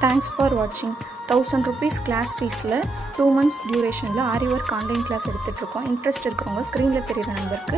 Thanks for watching. 1000 rupees class feesல 2 months durationல aari work online class எடுத்துகிட்ருக்கோம். Interest இருக்கிறவங்க ஸ்க்ரீனில் தெரிகிற நம்பருக்கு